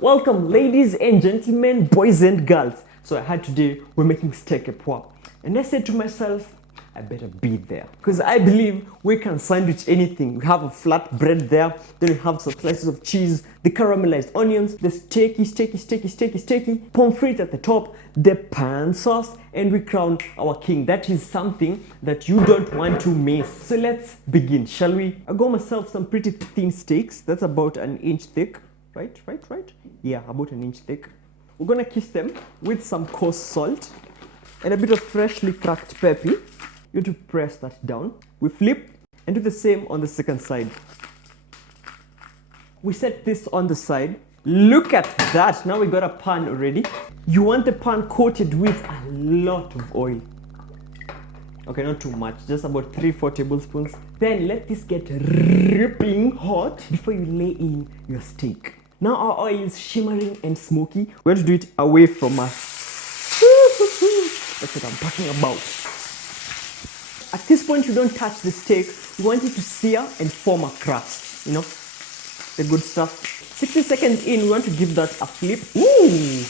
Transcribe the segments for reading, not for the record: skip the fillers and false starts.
Welcome, ladies and gentlemen, boys and girls. So I had today, we're making steak épois. And I said to myself, I better be there. Because I believe we can sandwich anything. We have a flat bread there, then we have some slices of cheese, the caramelized onions, the steaky, pomfret at the top, the pan sauce, and we crown our king. That is something that you don't want to miss. So let's begin, shall we? I got myself some pretty thin steaks. That's about an inch thick. Right? Yeah, about an inch thick. We're gonna kiss them with some coarse salt and a bit of freshly cracked pepper. You have to press that down. We flip and do the same on the second side. We set this on the side. Look at that. Now we got a pan already. You want the pan coated with a lot of oil. Okay, not too much, just about 3-4 tablespoons. Then let this get ripping hot before you lay in your steak. Now our oil is shimmering and smoky. We're going to do it away from us. That's what I'm talking about. At this point, you don't touch the steak. You want it to sear and form a crust. You know, the good stuff. 60 seconds in, we want to give that a flip. Ooh,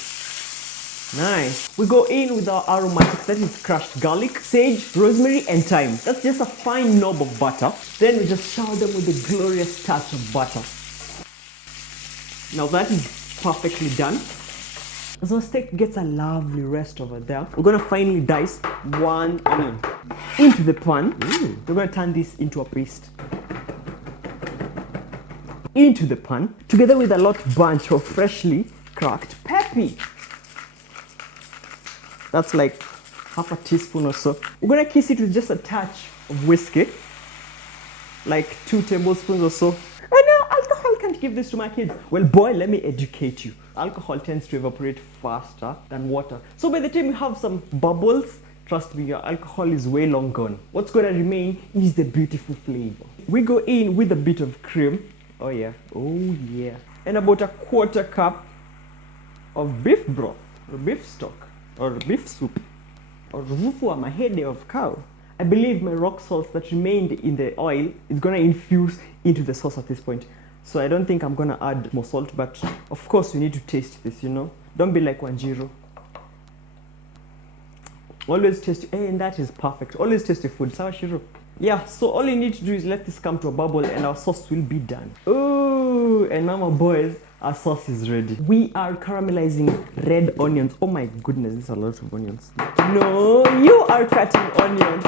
nice. We go in with our aromatics. That is crushed garlic, sage, rosemary, and thyme. That's just a fine knob of butter. Then we just shower them with the glorious touch of butter. Now that is perfectly done. So steak gets a lovely rest over there. We're gonna finally dice one onion into the pan. We're gonna turn this into a paste. Into the pan, together with a lot bunch of freshly cracked pepper. That's like half a teaspoon or so. We're gonna kiss it with just a touch of whiskey, like 2 tablespoons or so. I know, alcohol can't give this to my kids. Well, boy, let me educate you. Alcohol tends to evaporate faster than water. So by the time you have some bubbles, trust me, your alcohol is way long gone. What's gonna remain is the beautiful flavor. We go in with a bit of cream. Oh yeah, and about a 1/4 cup of beef broth, or beef stock, or beef soup, or rufu mahede of cow. I believe my rock salt that remained in the oil is gonna infuse into the sauce at this point. So I don't think I'm gonna add more salt, but of course you need to taste this, you know. Don't be like Wanjiro. Always taste, and that is perfect. Always taste your food, sawa shiro. Yeah, so all you need to do is let this come to a bubble and our sauce will be done. Oh, and now my boys, our sauce is ready. We are caramelizing red onions. Oh my goodness, this is a lot of onions. No, you are cutting onions.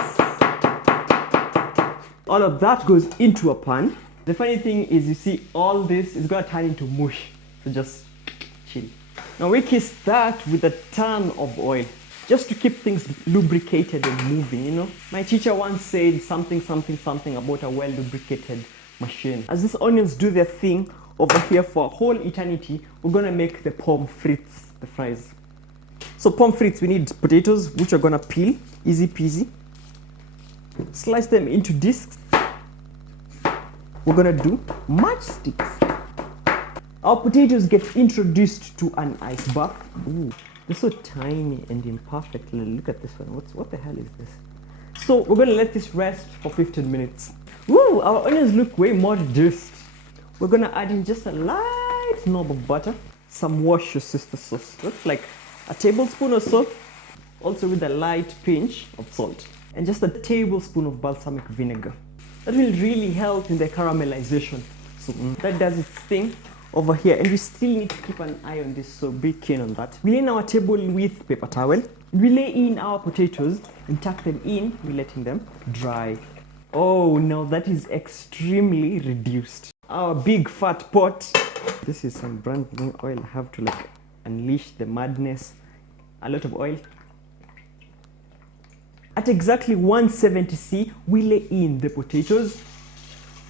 All of that goes into a pan. The funny thing is, you see, all this is gonna turn into mush. So just chill. Now we kiss that with a ton of oil, just to keep things lubricated and moving, you know. My teacher once said something about a well-lubricated machine. As these onions do their thing over here for a whole eternity, we're gonna make the pomfret, the fries. So pomfrets, we need potatoes, which we're gonna peel, easy peasy. Slice them into discs. We're gonna do matchsticks. Our potatoes get introduced to an ice bath. Ooh, they're so tiny and imperfect. Look at this one. What the hell is this? So we're gonna let this rest for 15 minutes. Ooh, our onions look way more reduced. We're gonna add in just a light knob of butter, some wash your sister sauce. That's like a tablespoon or so. Also with a light pinch of salt. And just a tablespoon of balsamic vinegar. That will really help in the caramelization. So that does its thing over here. And we still need to keep an eye on this, so be keen on that. We lay in our table with paper towel. We lay in our potatoes and tuck them in. We're letting them dry. Oh, now that is extremely reduced. Our big fat pot. This is some brand new oil. I have to like unleash the madness. A lot of oil. At exactly 170 C, we lay in the potatoes.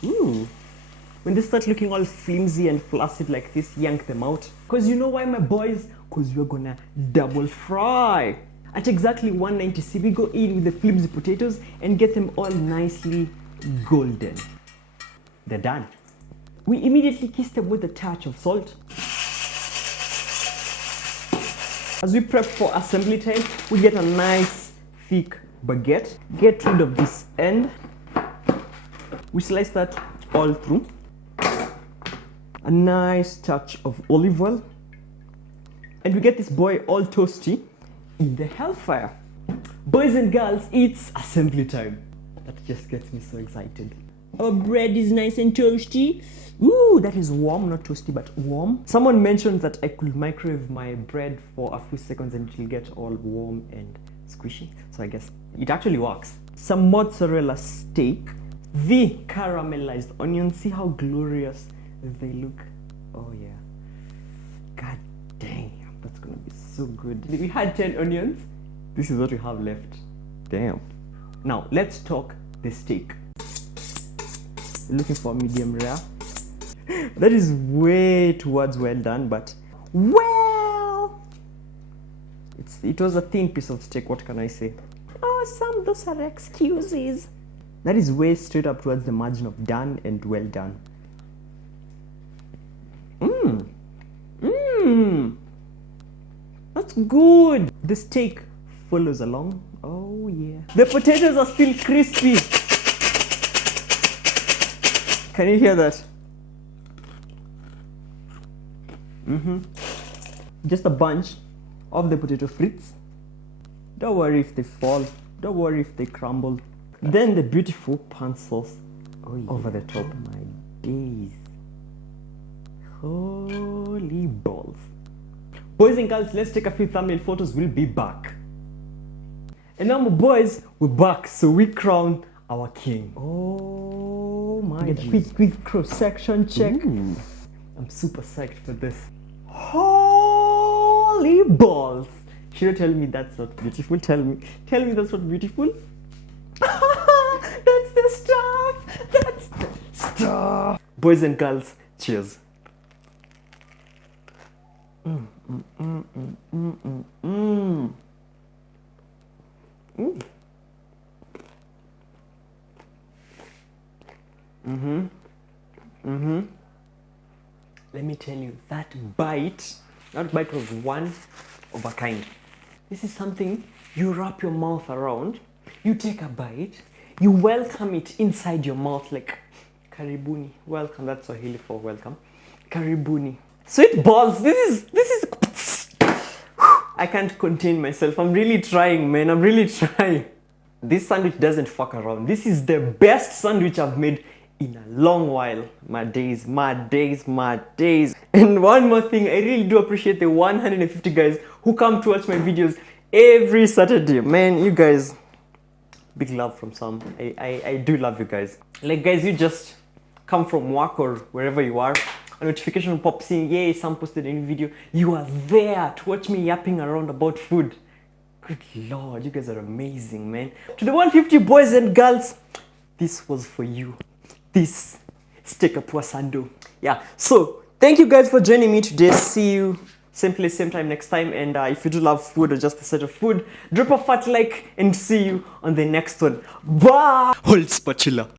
Ooh. When they start looking all flimsy and flaccid like this, yank them out. Because you know why, my boys? Because we're gonna double fry. At exactly 190 C, we go in with the flimsy potatoes and get them all nicely golden. They're done. We immediately kiss them with a touch of salt. As we prep for assembly time, we get a nice thick baguette. Get rid of this end. We slice that all through. A nice touch of olive oil. And we get this boy all toasty in the hellfire. Boys and girls, it's assembly time. That just gets me so excited. Our bread is nice and toasty. Ooh, that is warm, not toasty, but warm. Someone mentioned that I could microwave my bread for a few seconds and it will get all warm and squishy. So I guess it actually works. Some mozzarella steak. The caramelized onions. See how glorious they look. Oh yeah. God damn, that's gonna be so good. We had 10 onions. This is what we have left. Damn. Now let's talk the steak. Looking for medium rare. That is way towards well done, but well, it was a thin piece of steak. What can I say? Oh, those are excuses. That is way straight up towards the margin of done and well done. That's good. The steak follows along. Oh yeah. The potatoes are still crispy. Can you hear that? Just a bunch of the potato frites. Don't worry if they fall. Don't worry if they crumble. Then the beautiful pan sauce over the top. My days. Holy balls. Boys and girls, let's take a few thumbnail photos. We'll be back. And now, my boys, we're back. So we crown our king. Oh my. Get a quick cross-section check. Ooh. I'm super psyched for this. Holy balls. Shiro, tell me that's not beautiful. Tell me that's not beautiful. That's the stuff. That's the stuff. Boys and girls, cheers. Let me tell you, that bite was one of a kind. This is something you wrap your mouth around, you take a bite, you welcome it inside your mouth like karibuni. Welcome, that's Swahili for welcome. Karibuni. Sweet balls, this is I can't contain myself. I'm really trying, man. I'm really trying. This sandwich doesn't fuck around. This is the best sandwich I've made in a long while. My days. And one more thing, I really do appreciate the 150 guys who come to watch my videos every Saturday. Man, you guys, big love from some. I do love you guys. Like, guys, you just come from work or wherever you are, a notification pops in, yay, Sam posted a new video. You are there to watch me yapping around about food. Good Lord, you guys are amazing, man. To the 150 boys and girls, this was for you. This steak Poivré Sandwich. Yeah, so thank you guys for joining me today. See you same place, same time next time. And if you do love food or just a set of food, drop a fat like and see you on the next one. Bye! Hold spatula.